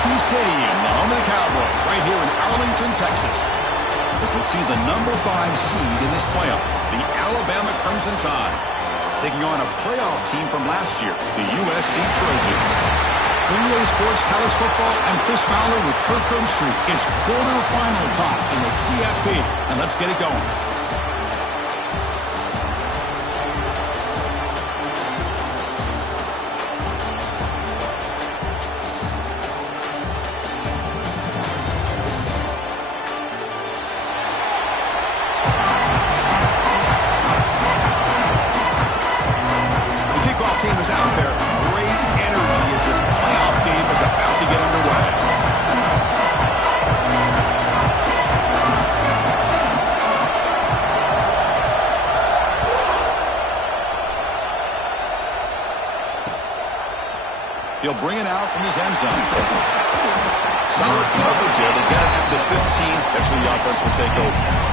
Stadium, the home of the Cowboys, right here in Arlington, Texas, as we see the number 5 seed in this playoff, the Alabama Crimson Tide, taking on a playoff team from last year, the USC Trojans. EA Sports College Football, I'm Chris Fowler with Kirk Street. It's quarterfinal time in the CFP, and let's get it going. Team is out there. Great energy as this playoff game is about to get underway. He'll bring it out from his end zone. Solid coverage there to get it at the 15. That's where the offense will take over.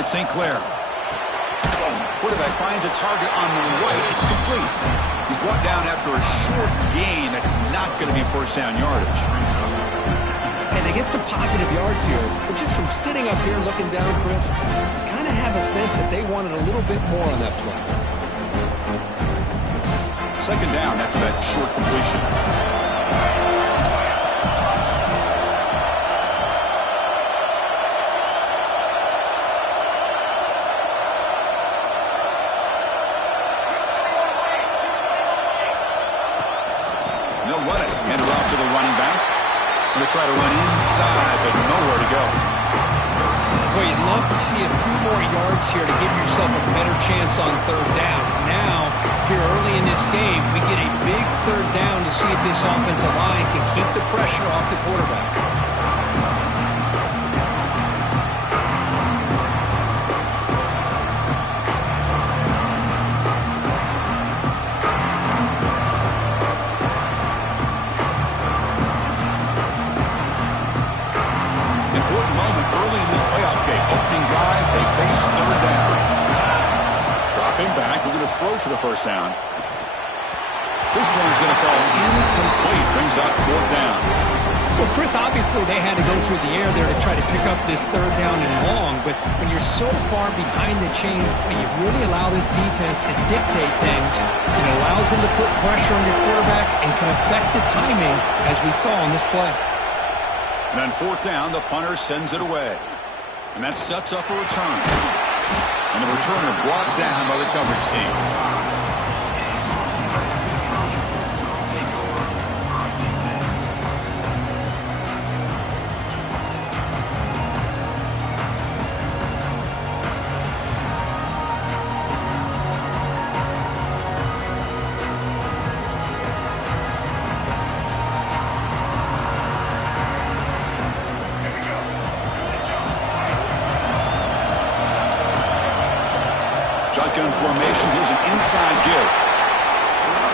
It's St. Clair. Quarterback finds a target on the right. It's complete. He's brought down after a short gain. That's not going to be first down yardage. And they get some positive yards here. But just from sitting up here looking down, Chris, you kind of have a sense that they wanted a little bit more on that play. Second down after that short completion. They'll run it. Hand it off to the running back. Going to try to run inside, but nowhere to go. Boy, you'd love to see a few more yards here to give yourself a better chance on third down. Now, here early in this game, we get a big third down to see if this offensive line can keep the pressure off the quarterback. Throw for the first down. This one's going to fall incomplete. Brings up fourth down. Well, Chris, obviously they had to go through the air there to try to pick up this third down and long, but when you're so far behind the chains, when you really allow this defense to dictate things, it allows them to put pressure on your quarterback and can affect the timing, as we saw on this play. And on fourth down, the punter sends it away. And that sets up a return. And the returner brought down by the coverage team. Shotgun formation. Here's an inside give.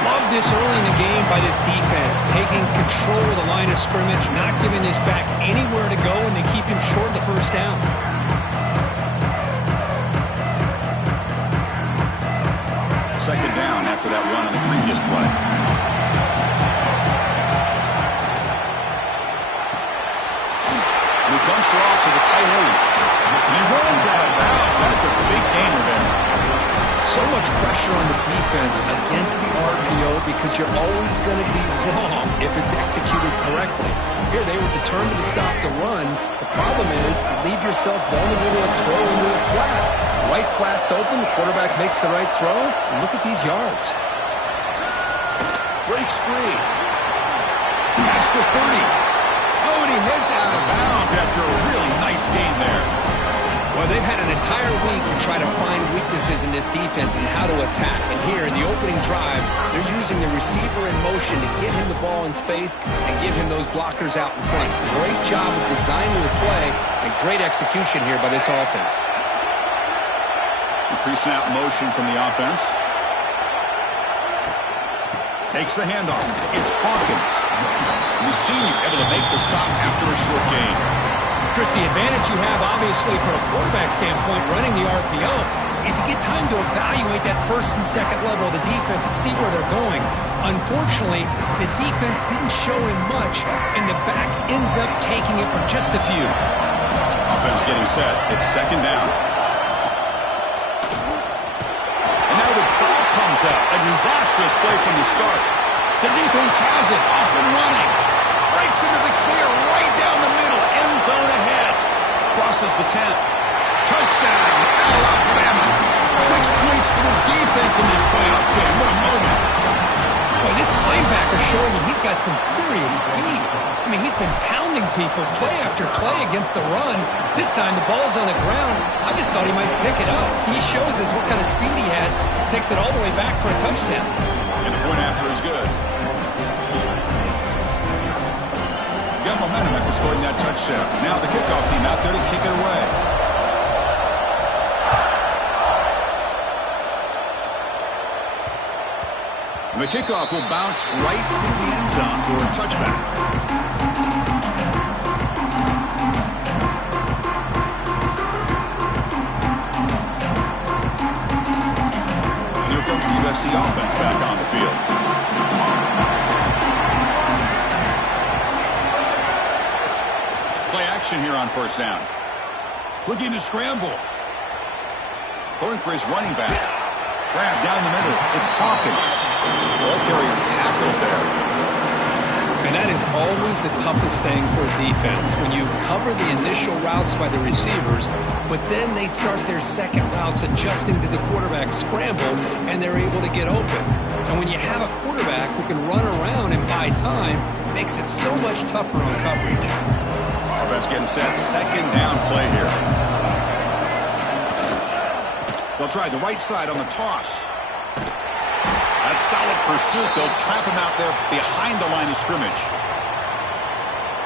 Love this early in the game by this defense, taking control of the line of scrimmage, not giving this back anywhere to go, and they keep him short of the first down. Second down after that run on the previous play. And he dumps her off to the tight end. And he runs out of bounds. That's a big gainer there. So much pressure on the defense against the RPO because you're always going to be wrong if it's executed correctly. Here they were determined to stop the run. The problem is you leave yourself vulnerable to a throw into a flat. Right flat's open, the quarterback makes the right throw, and look at these yards. Breaks free. That's the 30. Oh, and he heads out of bounds after a really nice game there. Well, they've had an entire week to try to find weaknesses in this defense and how to attack. And here in the opening drive, they're using the receiver in motion to get him the ball in space and give him those blockers out in front. Great job of designing the play and great execution here by this offense. Pre-snap motion from the offense. Takes the handoff. It's Hawkins. And the senior able to make the stop after a short gain. Chris, the advantage you have, obviously, from a quarterback standpoint, running the RPO, is you get time to evaluate that first and second level of the defense and see where they're going. Unfortunately, the defense didn't show him much, and the back ends up taking it for just a few. Offense getting set. It's second down. And now the ball comes out. A disastrous play from the start. The defense has it. Off and running. Breaks into the clear right down the middle. End zone ahead. Crosses the 10. Touchdown, Alabama. 6 points for the defense in this playoff game. What a moment. Boy, this linebacker showing you he's got some serious speed. I mean, he's been pounding people play after play against the run. This time the ball's on the ground. I just thought he might pick it up. He shows us what kind of speed he has. Takes it all the way back for a touchdown. And the point after is good. Got momentum after scoring that touchdown. Now the kickoff team out there to kick it away. And the kickoff will bounce right through the end zone for a touchback. And here comes the USC offense back on the field. Play action here on first down. Looking to scramble. Throwing for his running back. Grab down the middle. It's Hawkins. Ball carrier tackled there. And that is always the toughest thing for a defense. When you cover the initial routes by the receivers, but then they start their second routes adjusting to the quarterback scramble, and they're able to get open. And when you have a quarterback who can run around and buy time, it makes it so much tougher on coverage. Offense getting set. Second down play here. They'll try the right side on the toss. That's solid pursuit. They'll trap him out there behind the line of scrimmage.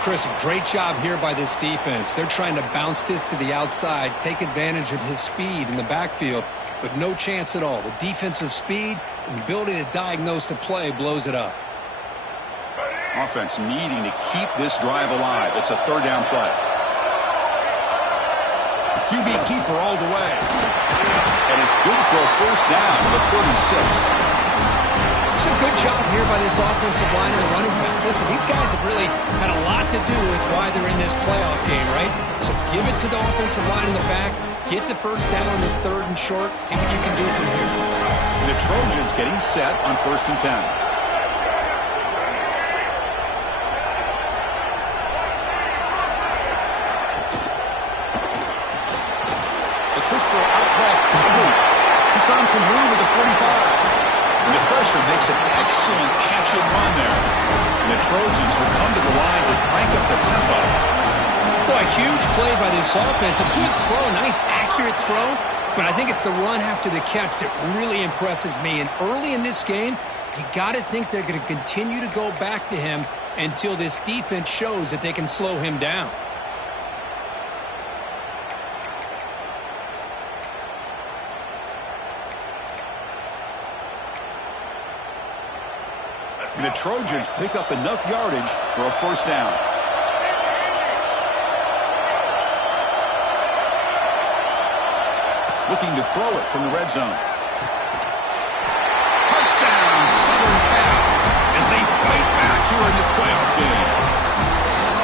Chris, great job here by this defense. They're trying to bounce this to the outside, take advantage of his speed in the backfield, but no chance at all. The defensive speed and ability to diagnose the play blows it up. Offense needing to keep this drive alive. It's a third down play. QB keeper all the way. And it's good for a first down to the 36. It's a good job here by this offensive line and the running back. Listen, these guys have really had a lot to do with why they're in this playoff game, right? So give it to the offensive line in the back. Get the first down on this third and short. See what you can do from here. The Trojans getting set on first and 10. He's found some room at the 45. And the freshman makes an excellent catch and run there. And the Trojans will come to the line to crank up the tempo. Boy, huge play by this offense. A good throw, nice accurate throw. But I think it's the run after the catch that really impresses me. And early in this game, you got to think they're going to continue to go back to him until this defense shows that they can slow him down. And the Trojans pick up enough yardage for a first down. Looking to throw it from the red zone. Touchdown, Southern Cal, as they fight back here in this playoff game.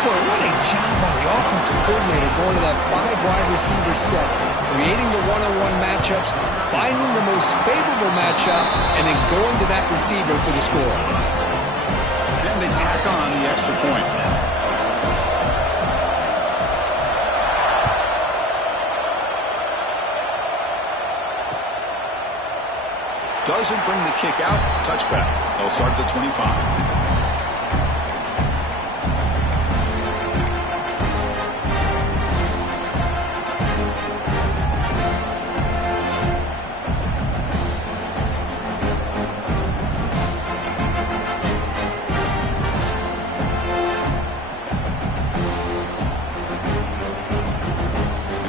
Boy, what a job by the offensive coordinator going to that 5-wide receiver set, creating the one-on-one matchups, finding the most favorable matchup, and then going to that receiver for the score. And they tack on the extra point. Doesn't bring the kick out. Touchback. They'll start at the 25.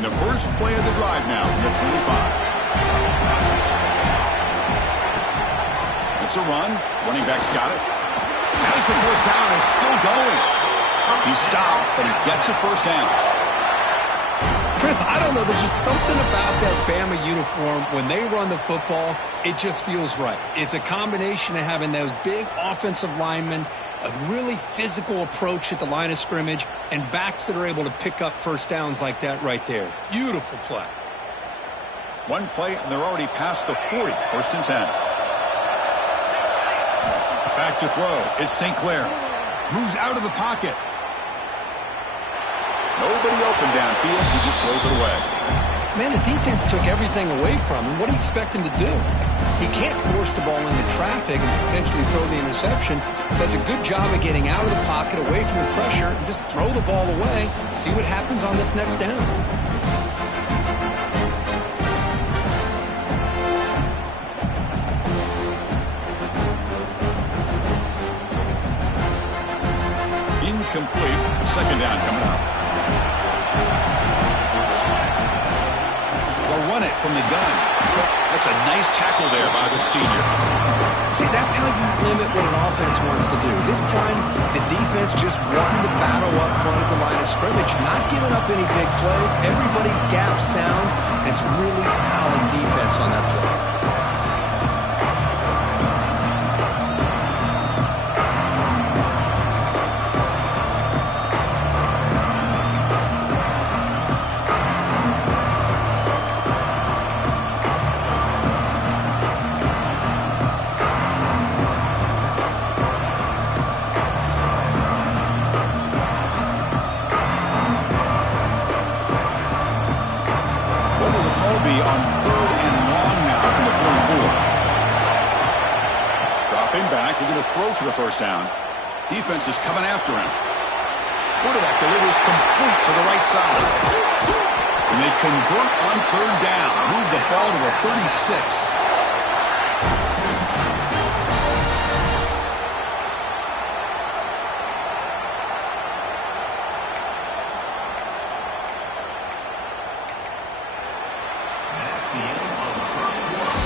the first play of the drive now from the 25. It's a run. Running back's got it. As the first down is still going. He stopped, but he gets a first down. Chris, I don't know. There's just something about that Bama uniform. When they run the football, it just feels right. It's a combination of having those big offensive linemen, a really physical approach at the line of scrimmage, and backs that are able to pick up first downs like that right there. Beautiful play. One play, and they're already past the 40. First and 10. Back to throw. It's St. Clair. Moves out of the pocket. Nobody open downfield. He just throws it away. Man, the defense took everything away from him. What do you expect him to do? He can't force the ball into traffic and potentially throw the interception. Does a good job of getting out of the pocket, away from the pressure, and just throw the ball away. See what happens on this next down. Incomplete. Second down coming up. They'll run it from the gun. That's a nice tackle there by the senior. See, that's how you limit what an offense wants to do. This time, the defense just won the battle up front at the line of scrimmage, not giving up any big plays. Everybody's gap sound. It's really solid defense on that play. On third and long now from the 44. Dropping back. They're going to throw for the first down. Defense is coming after him. Quarterback delivers complete to the right side. And they convert on third down. Move the ball to the 36.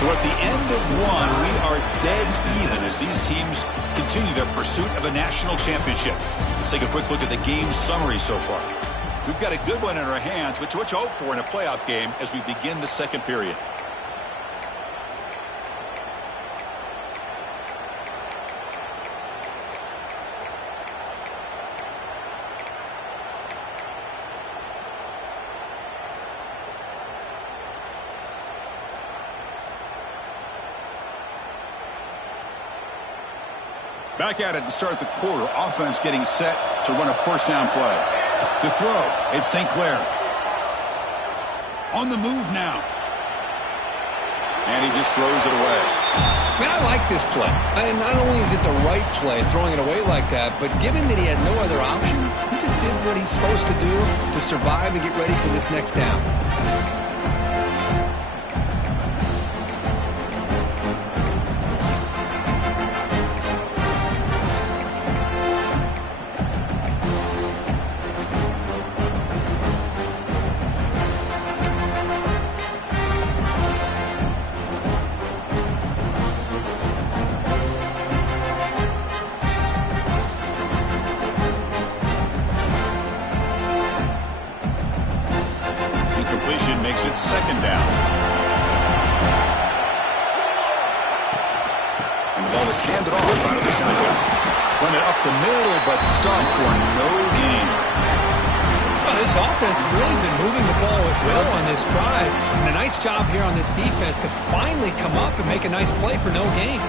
So at the end of one, we are dead even as these teams continue their pursuit of a national championship. Let's take a quick look at the game summary so far. We've got a good one in our hands, which what you hope for in a playoff game as we begin the second period. Back at it to start the quarter. Offense getting set to run a first down play. To throw, it's St. Clair. On the move now. And he just throws it away. Man, I like this play. And not only is it the right play, throwing it away like that, but given that he had no other option, he just did what he's supposed to do to survive and get ready for this next down. Makes it second down. And the ball is handed off out of the shotgun. Run it up the middle, but stuffed for no gain. Well, this offense has really been moving the ball at will on this drive. And a nice job here on this defense to finally come up and make a nice play for no gain.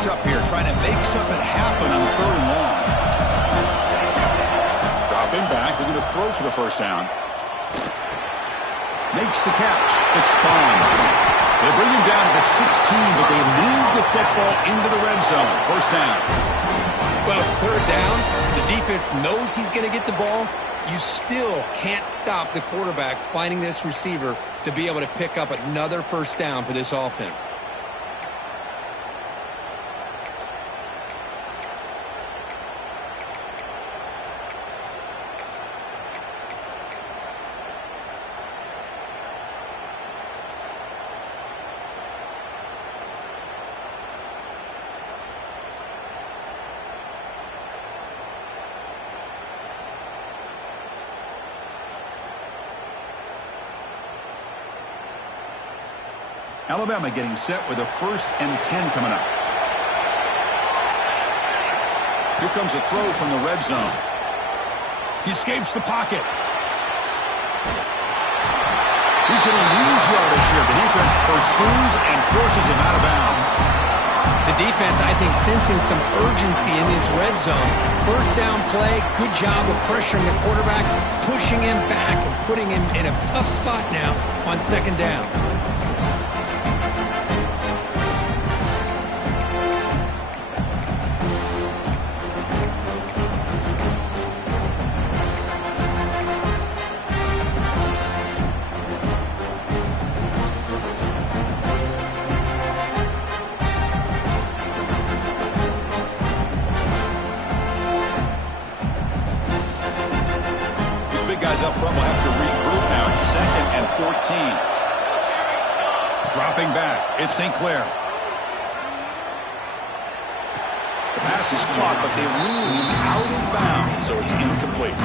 Up here trying to make something happen on third and long. Dropping back. They're going to throw for the first down. Makes the catch. It's Bond. They bring him down to the 16, but they move the football into the red zone. First down. Well, it's third down. The defense knows he's going to get the ball. You still can't stop the quarterback finding this receiver to be able to pick up another first down for this offense. Alabama getting set with a 1st and 10 coming up. Here comes a throw from the red zone. He escapes the pocket. He's going to lose yardage here. The defense pursues and forces him out of bounds. The defense, I think, sensing some urgency in this red zone. First down play, good job of pressuring the quarterback, pushing him back and putting him in a tough spot now on 2nd down. Guys up front will have to regroup now. It's 2nd and 14. Dropping back. It's St. Clair. The pass is caught, but they rule him out of bounds, so it's incomplete.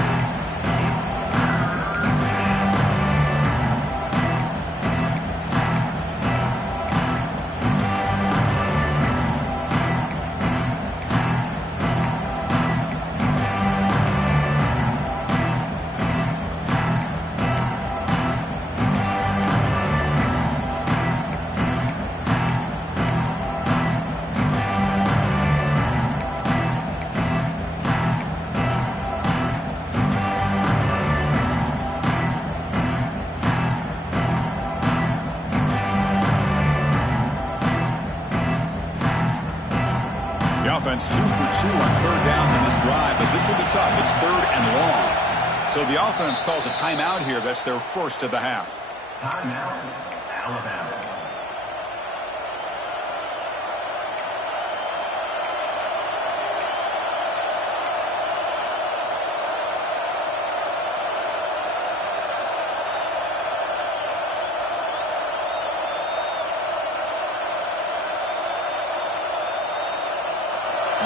Offense 2 for 2 on 3rd downs in this drive, but this will be tough. It's 3rd and long. So the offense calls a timeout here. That's their first of the half. Timeout, Alabama.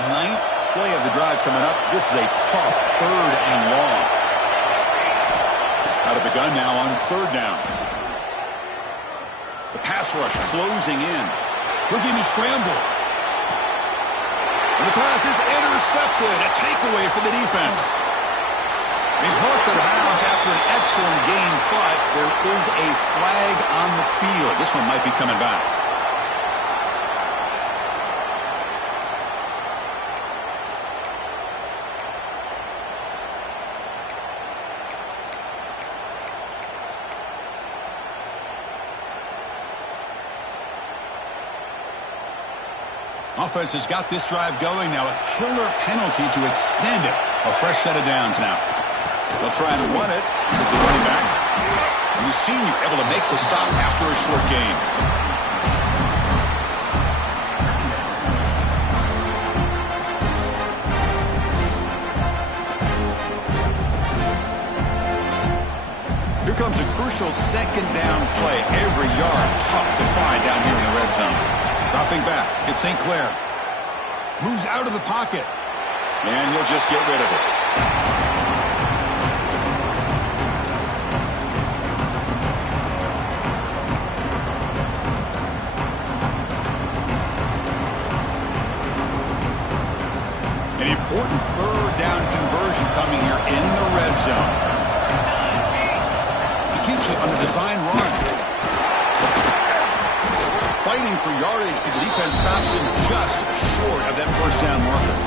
Ninth play of the drive coming up. This is a tough 3rd and long. Out of the gun now on 3rd down. The pass rush closing in. Houdini scramble. And the pass is intercepted. A takeaway for the defense. He's marked out of bounds after an excellent game, but there is a flag on the field. This one might be coming back. Offense has got this drive going now. A killer penalty to extend it. A fresh set of downs now. They'll try and run it with the running back. And the senior able to make the stop after a short gain. Here comes a crucial 2nd down play. Every yard tough to find down here in the red zone. Dropping back, it's St. Clair. Moves out of the pocket. And he'll just get rid of it. An important 3rd down conversion coming here in the red zone. He keeps it on the design run. Fighting for yardage, but the defense stops him just short of that 1st down marker.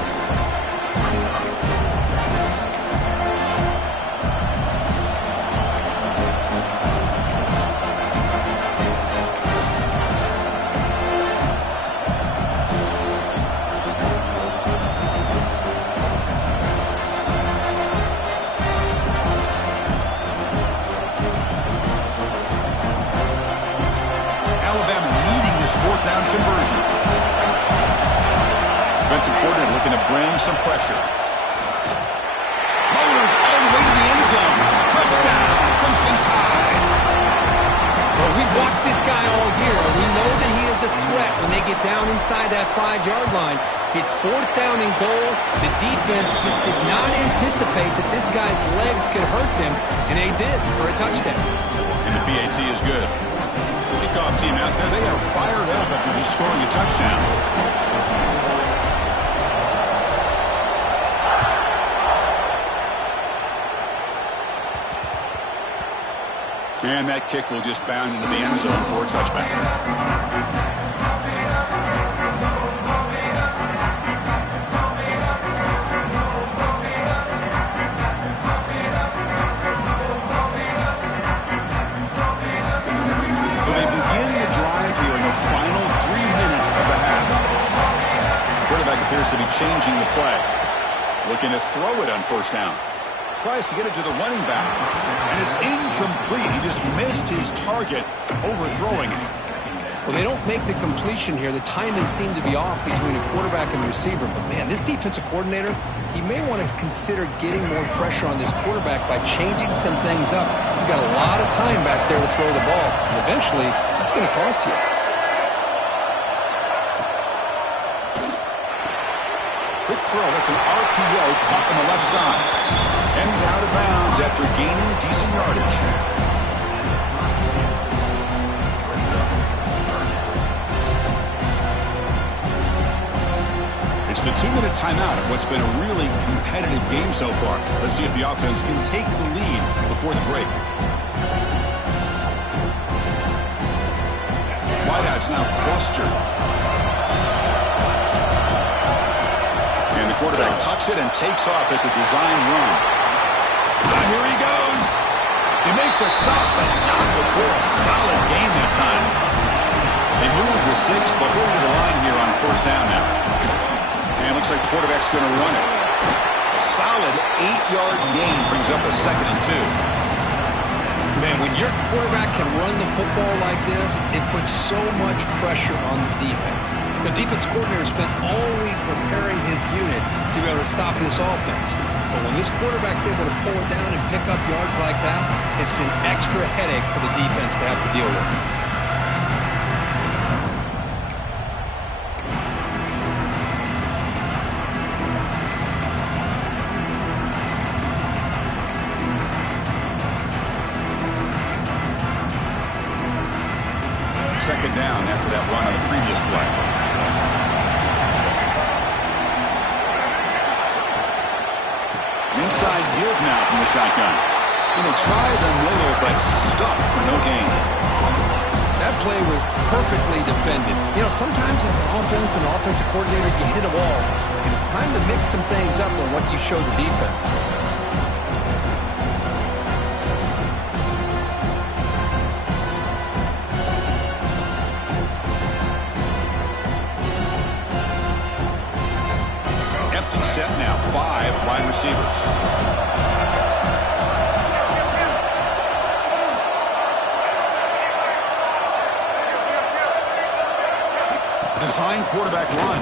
applying some pressure. Motors all the way to the end zone. Touchdown, Crimson Tide. Well, we've watched this guy all year, and we know that he is a threat when they get down inside that 5-yard line. It's 4th down and goal. The defense just did not anticipate that this guy's legs could hurt him, and they did for a touchdown. And the PAT is good. The kickoff team out there, they are fired up after just scoring a touchdown. And that kick will just bound into the end zone for a touchback. So they begin the drive here in the final 3 minutes of the half. The quarterback appears to be changing the play. Looking to throw it on 1st down. Tries to get it to the running back, and it's incomplete. He just missed his target, overthrowing it. Well, they don't make the completion here. The timing seemed to be off between a quarterback and the receiver. But, man, this defensive coordinator, he may want to consider getting more pressure on this quarterback by changing some things up. He's got a lot of time back there to throw the ball, and eventually that's going to cost you. Quick throw. That's an RPO caught on the left side. And he's out of bounds after gaining decent yardage. It's the 2-minute timeout of what's been a really competitive game so far. Let's see if the offense can take the lead before the break. Wideout's now clustered. And the quarterback tucks it and takes off as a design run. And here he goes. They make the stop, but not before a solid gain that time. They move the 6, but going to the line here on 1st down now. And it looks like the quarterback's going to run it. A solid 8-yard gain brings up a 2nd and 2. Man, when your quarterback can run the football like this, it puts so much pressure on the defense. The defense coordinator spent all week preparing his unit to be able to stop this offense. But when this quarterback's able to pull it down and pick up yards like that, it's an extra headache for the defense to have to deal with. Second down after that run on the previous play. Inside give now from the shotgun. And they try the middle, but stuck for no gain. That play was perfectly defended. You know, sometimes as an offensive coordinator, you hit a wall, and it's time to mix some things up on what you show the defense. Set now, 5 wide receivers. Design quarterback run.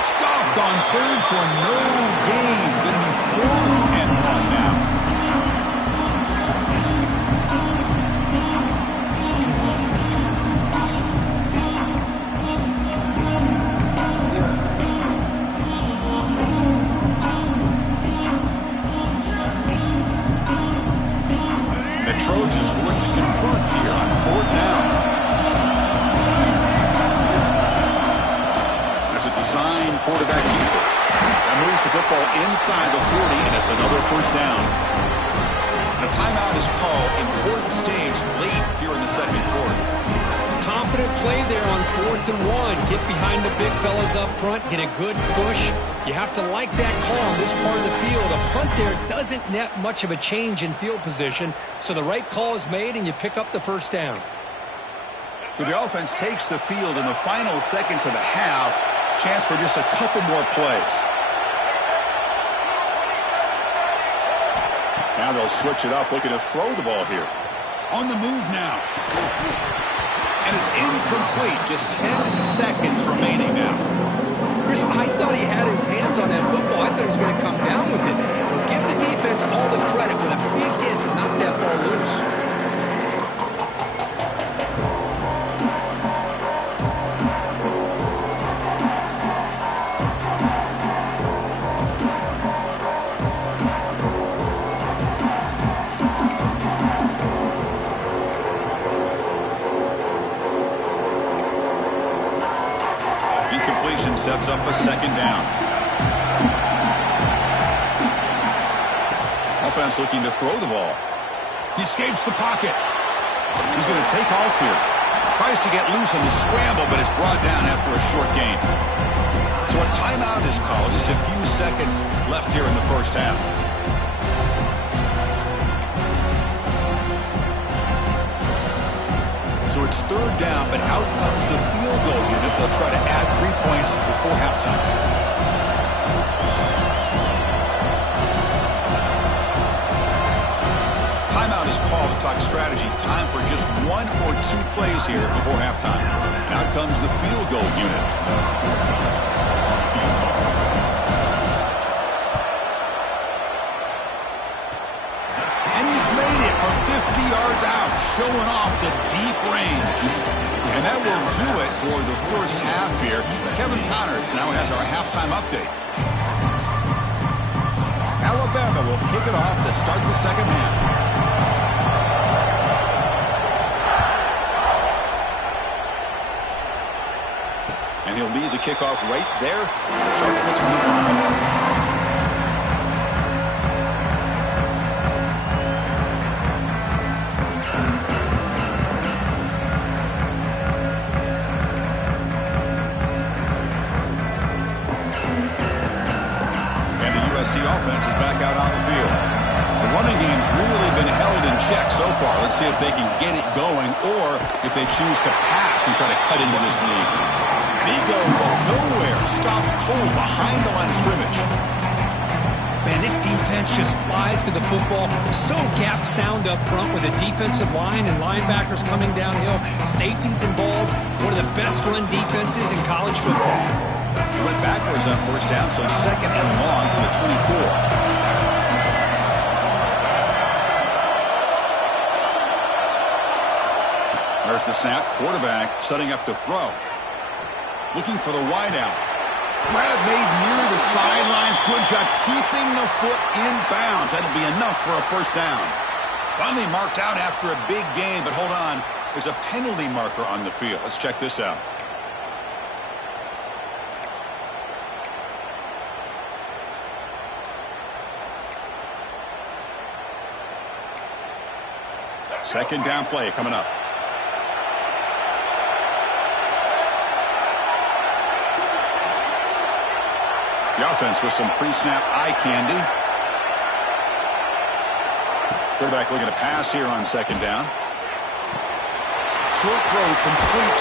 Stopped on 3rd for no gain. Going to be 4th and 1 now. Trojans will look to convert here on 4th down. That's a design quarterback keeper. That moves the football inside the 40, and it's another 1st down. A timeout is called. Important stage late here in the 2nd quarter. Confident play there on 4th and 1. Get behind the big fellas up front. Get a good push. You have to like that call on this part of the field. A punt there doesn't net much of a change in field position, so the right call is made, and you pick up the 1st down. So the offense takes the field in the final seconds of the half. Chance for just a couple more plays. Now they'll switch it up, looking to throw the ball here. On the move now. And it's incomplete. Just 10 seconds remaining now. Chris, I thought he had his hands on that football. I thought he was going to come down with it. But give the defense all the credit with a big hit to knock that ball loose. Sets up a second down. Offense looking to throw the ball. He escapes the pocket. He's going to take off here. Tries to get loose on the scramble, but is brought down after a short gain. So a timeout is called. Just a few seconds left here in the first half. So it's third down, but out comes the field goal unit. They'll try to add 3 points before halftime. Timeout is called to talk strategy. Time for just 1 or 2 plays here before halftime. And out comes the field goal unit. Made it from 50 yards out, showing off the deep range. And that will do it for the first half here. Kevin Connors now has our halftime update. Alabama will kick it off to start the second half. And he'll lead the kickoff right there to start at the 25. Offense is back out on the field. The running game's really been held in check so far. Let's see if they can get it going or if they choose to pass and try to cut into this lead. And he goes nowhere. Stopped cold behind the line of scrimmage. Man, this defense just flies to the football. So gap sound up front with the defensive line and linebackers coming downhill. Safeties involved. One of the best run defenses in college football. He went backwards on first down, so second and long for the 24. There's the snap. Quarterback setting up to throw. Looking for the wideout. Grab made near the sidelines. Good job keeping the foot in bounds. That'll be enough for a first down. Finally marked out after a big game, but hold on. There's a penalty marker on the field. Let's check this out. Second down play coming up. The offense with some pre-snap eye candy. Quarterback looking to pass here on second down. Short throw complete.